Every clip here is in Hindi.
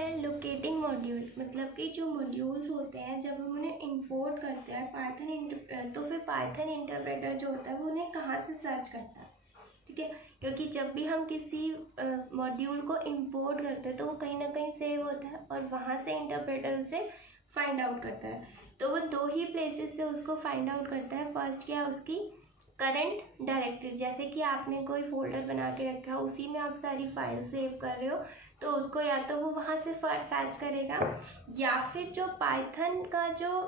है लोकेटिंग मॉड्यूल, मतलब कि जो मॉड्यूल्स होते हैं जब हम उन्हें इंपोर्ट करते हैं पाइथन तो फिर पाइथन इंटरप्रेटर जो होता है वो उन्हें कहाँ से सर्च करता है, ठीक है। क्योंकि जब भी हम किसी मॉड्यूल को इंपोर्ट करते हैं तो वो कहीं ना कहीं सेव होता है और वहाँ से इंटरप्रेटर उसे फाइंड आउट करता है। तो वो दो ही प्लेसेस से उसको फाइंड आउट करता है। फर्स्ट क्या, उसकी करंट डायरेक्टरी, जैसे कि आपने कोई फोल्डर बना के रखा है उसी में आप सारी फाइल सेव कर रहे हो, तो उसको या तो वो वहाँ से फैच करेगा, या फिर जो पाइथन का जो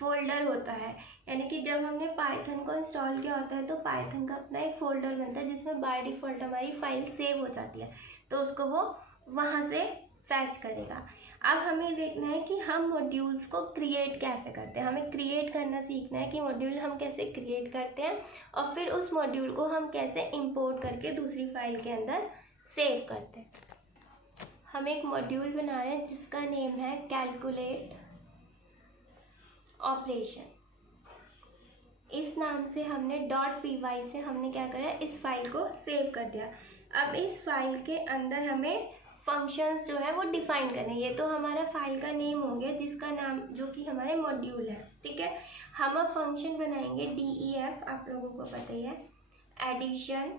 फोल्डर होता है, यानी कि जब हमने पाइथन को इंस्टॉल किया होता है तो पाइथन का अपना एक फोल्डर बनता है जिसमें बाय डिफ़ॉल्ट हमारी फाइल सेव हो जाती है, तो उसको वो वहाँ से फैच करेगा। अब हमें देखना है कि हम मॉड्यूल्स को क्रिएट कैसे करते हैं। हमें क्रिएट करना सीखना है कि मॉड्यूल हम कैसे क्रिएट करते हैं और फिर उस मॉड्यूल को हम कैसे इंपोर्ट करके दूसरी फाइल के अंदर सेव करते हैं। हम एक मॉड्यूल बना रहे हैं जिसका नेम है कैलकुलेट ऑपरेशन। इस नाम से हमने .py से हमने क्या करा, इस फाइल को सेव कर दिया। अब इस फाइल के अंदर हमें फंक्शंस जो है वो डिफाइन करने। ये तो हमारा फाइल का नेम हो गया जिसका नाम जो कि हमारे मॉड्यूल है, ठीक है। हम अब फंक्शन बनाएंगे DEF, आप लोगों को पता ही है, एडिशन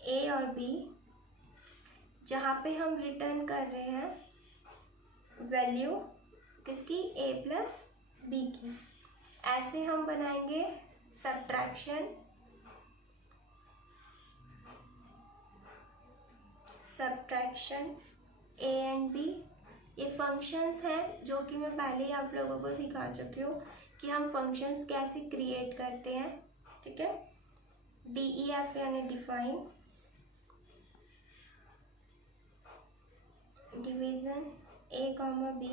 A और B, जहाँ पे हम रिटर्न कर रहे हैं वैल्यू किसकी, A प्लस B की। ऐसे हम बनाएंगे सब्ट्रैक्शन A एंड B। ये फंक्शंस हैं जो कि मैं पहले ही आप लोगों को सिखा चुकी हूँ कि हम फंक्शंस कैसे क्रिएट करते हैं, ठीक है। DEF यानी define, division A, B,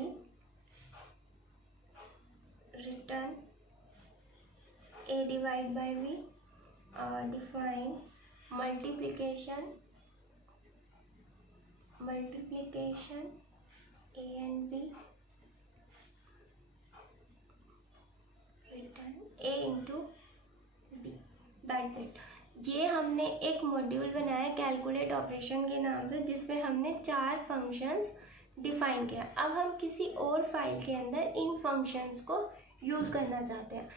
return A divide by B, define multiplication A and B, return A into B, that's it. ये हमने एक मॉड्यूल बनाया कैलकुलेट ऑपरेशन के नाम से जिसमें हमने 4 फंक्शंस डिफाइन किया। अब हम किसी और फाइल के अंदर इन फंक्शंस को यूज़ करना चाहते हैं।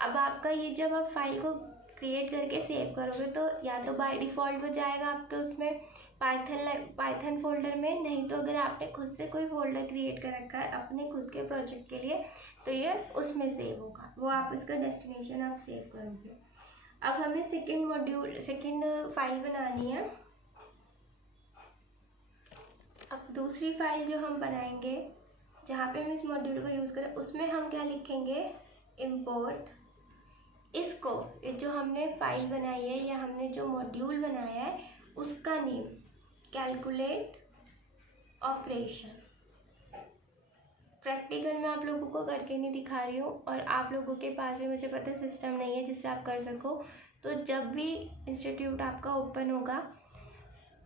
अब आपका ये जब आप फाइल को क्रिएट करके सेव करोगे तो या तो बाय डिफ़ॉल्ट हो जाएगा आपके उसमें पाइथन फोल्डर में, नहीं तो अगर आपने खुद से कोई फोल्डर क्रिएट कर रखा है अपने खुद के प्रोजेक्ट के लिए तो ये उसमें सेव होगा, वो आप इसका डेस्टिनेशन आप सेव करोगे। अब हमें सेकेंड फाइल बनानी है। अब दूसरी फाइल जो हम बनाएंगे जहाँ पे हम इस मॉड्यूल को यूज़ करें उसमें हम क्या लिखेंगे, इम्पोर्ट इसको, जो हमने फाइल बनाई है या हमने जो मॉड्यूल बनाया है उसका नेम कैलकुलेट ऑपरेशन। प्रैक्टिकल में आप लोगों को करके नहीं दिखा रही हूँ और आप लोगों के पास भी मुझे पता है सिस्टम नहीं है जिससे आप कर सको, तो जब भी इंस्टीट्यूट आपका ओपन होगा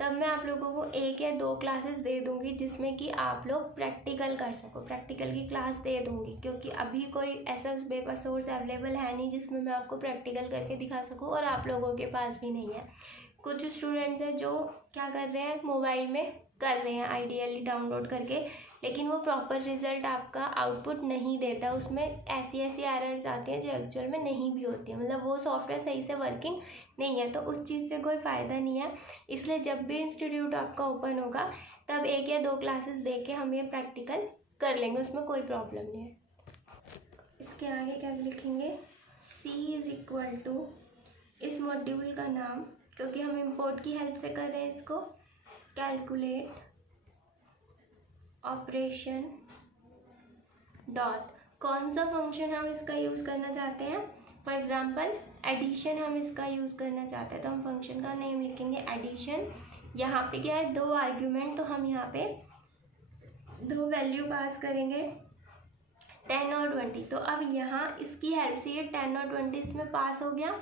तब मैं आप लोगों को 1 या 2 क्लासेस दे दूँगी जिसमें कि आप लोग प्रैक्टिकल कर सको। प्रैक्टिकल की क्लास दे दूँगी क्योंकि अभी कोई ऐसा मेरे पास सोर्स अवेलेबल है नहीं जिसमें मैं आपको प्रैक्टिकल करके दिखा सकूँ, और आप लोगों के पास भी नहीं है। कुछ स्टूडेंट्स हैं जो क्या कर रहे हैं, मोबाइल में कर रहे हैं आइडियली डाउनलोड करके, लेकिन वो प्रॉपर रिजल्ट आपका आउटपुट नहीं देता। उसमें ऐसी एरर्स आती हैं जो एक्चुअल में नहीं भी होती है, मतलब वो सॉफ्टवेयर सही से वर्किंग नहीं है, तो उस चीज़ से कोई फ़ायदा नहीं है। इसलिए जब भी इंस्टीट्यूट आपका ओपन होगा तब 1 या 2 क्लासेस दे के हम ये प्रैक्टिकल कर लेंगे, उसमें कोई प्रॉब्लम नहीं है। इसके आगे क्या लिखेंगे, C इज़ इक्वल टू इस मॉड्यूल का नाम, क्योंकि हम इंपोर्ट की हेल्प से कर रहे हैं इसको, कैलकुलेट ऑपरेशन डॉट, कौन सा फंक्शन हम इसका यूज़ करना चाहते हैं, फॉर एग्जांपल एडिशन हम इसका यूज़ करना चाहते हैं तो हम फंक्शन का नेम लिखेंगे एडिशन। यहाँ पे क्या है, 2 आर्ग्यूमेंट, तो हम यहाँ पे 2 वैल्यू पास करेंगे 10 और 20। तो अब यहाँ इसकी हेल्प से ये 10 और 20 इसमें पास हो गया,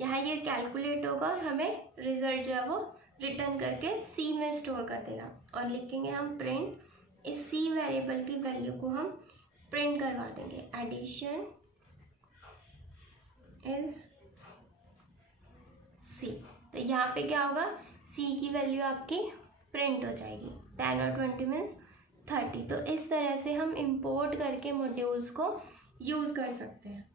यहाँ ये कैलकुलेट होगा और हमें रिजल्ट जो है वो रिटर्न करके C में स्टोर कर देगा। और लिखेंगे हम प्रिंट, इस C वेरिएबल की वैल्यू को हम प्रिंट करवा देंगे, एडिशन इज C। तो यहाँ पे क्या होगा, C की वैल्यू आपकी प्रिंट हो जाएगी। 10 और 20 मीन्स 30। तो इस तरह से हम इंपोर्ट करके मॉड्यूल्स को यूज़ कर सकते हैं।